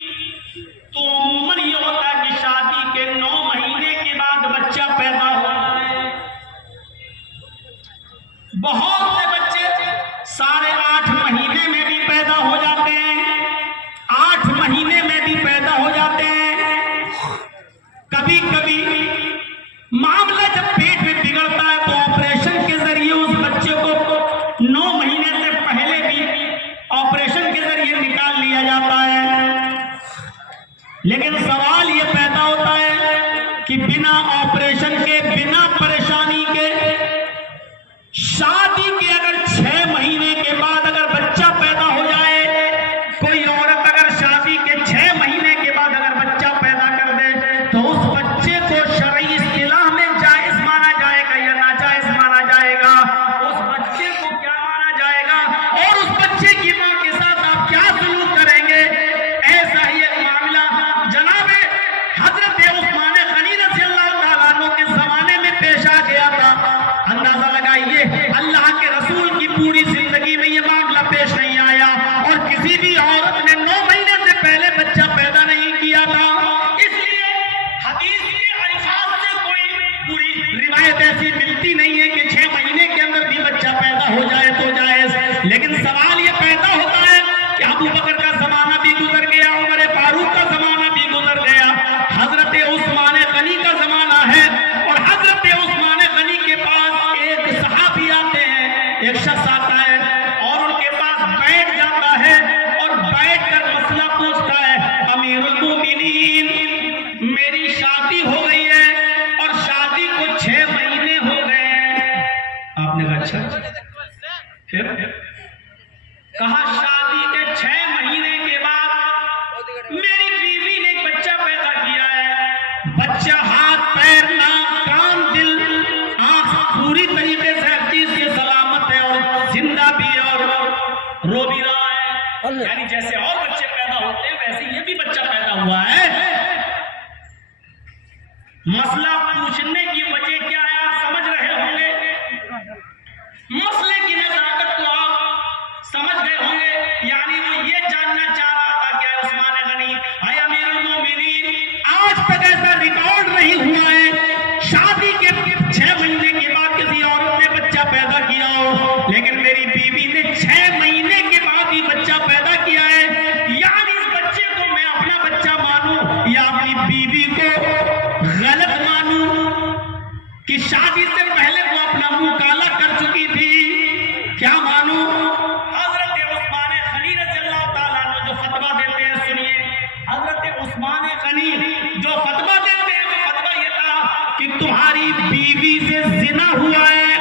تو عموماً یہ ہوتا ہے کہ شادی کے 9 مہینے کے بعد بچہ پیدا ہوتا ہے۔ بہت سے بچے 8.5 مہینے میں بھی پیدا ہو جاتے ہیں، 8 مہینے میں بھی پیدا ہو جاتے ہیں۔ کبھی کبھی معاملہ جب پیٹ میں بگڑتا ہے تو آپریشن کے ذریعے اس بچے کو 9 مہینے سے پہلے بھی آپریشن کے ذریعے نکال لیا جاتا ہے۔ لیکن سوال یہ پیدا ہوتا ہے کہ بنا آپریشن کے، بنا پریشانی کے، شادی کے اگر 6 مہینے کے بعد اگر بچہ پیدا ہو جائے، کوئی عورت اگر شادی کے 6 مہینے کے بعد اگر بچہ پیدا کر دے تو اس بچے کو شرعی اصطلاح میں جائز مانا جائے گا یا ناجائز مانا جائے گا؟ اس بچے کو کیا مانا جائے گا اور اس بچے کی ماں کے ساتھ آپ کیا سلوک کریں گے؟ ایسا ہی ایک معاملہ جناب حضرت عثمان غنی رضی اللہ تعالیٰ عنہ کے زمانے میں پیش آ گیا تھا۔ اندازہ لگائیے، اللہ کے رسول کی پوری زندگی میں یہ معاملہ پیش نہیں آیا اور کسی بھی عورت نے 9 مہینے سے پہلے بچہ پیدا نہیں کیا تھا۔ اس لیے حدیث کے الفاظ سے کوئی پوری روایت ایسی ملتی نہیں ہے کہ 6 مہینے کے اندر بھی بچہ پیدا ہو جائے تو جائز۔ لیکن سوال یہ پیدا ہوتا ہے کہ ابو بکر کا زمانہ بھی گزر گیا، عمر فاروق کا زمانہ بھی گزر گیا، حضرت عثمان غنی کا زمانہ ہے، اور حضرت عثمان غنی کے پاس ایک صحابی آتے ہیں، ایک شخص آتا ہے اور ان کے پاس بیٹھ جاتا ہے اور بیٹھ کر مسئلہ پوچھتا ہے، امیر المومنین میری شادی ہو گئی ہے اور شادی کو 6 مہینے ہو گئے ہیں۔ آپ نے کہا اچھا، پھر کہا شادی کے 6 مہینے کے بعد میری بیوی نے ایک بچہ پیدا کیا ہے، بچہ ہاتھ پیر ناک کان دل آنکھ پوری طریقے سے ہر چیز سے سلامت ہے اور زندہ بھی ہے اور رو بھی رہا ہے، یعنی جیسے اور بچے پیدا ہوتے ہیں ویسے یہ بھی بچہ پیدا ہوا ہے۔ مسئلہ پوچھنے کی وجہ کیا ہے آپ سمجھ رہے ہوں گے، مسئلے کی نزاکت کو آپ سمجھ گئے ہوں گے، یعنی وہ یہ جاننا چاہ رہا تھا کہ عثمان غنی، اے امیر المومنین، آج تک ایسا ریکارڈ نہیں ہوا ہے شادی کے 6 مہینے کے بعد کسی عورت نے بچہ پیدا کیا ہو، لیکن میری بیوی نے 6 مہینے کے بعد ہی بچہ پیدا کیا ہے، یعنی اس بچے کو میں اپنا بچہ مانوں یا اپنی بیوی کو غلط مانوں کہ شادی سے پہلے وہ اپنا منہ کالا کر چکی تھی؟ کیا مانوں؟ حضرت عثمان غنی رضی اللہ تعالیٰ عنہ جو فتویٰ دیتے ہیں، سنیے، حضرت عثمان غنی جو فتویٰ دیتے ہیں وہ فتویٰ یہ تھا کہ تمہاری بیوی سے زنا ہوا ہے،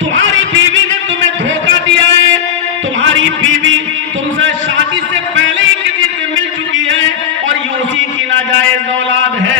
تمہاری بیوی نے تمہیں دھوکہ دیا ہے، تمہاری بیوی تم سے شادی سے پہلے ہی کسی سے مل چکی ہے اور یہ اسی کی ناجائز اولاد ہے۔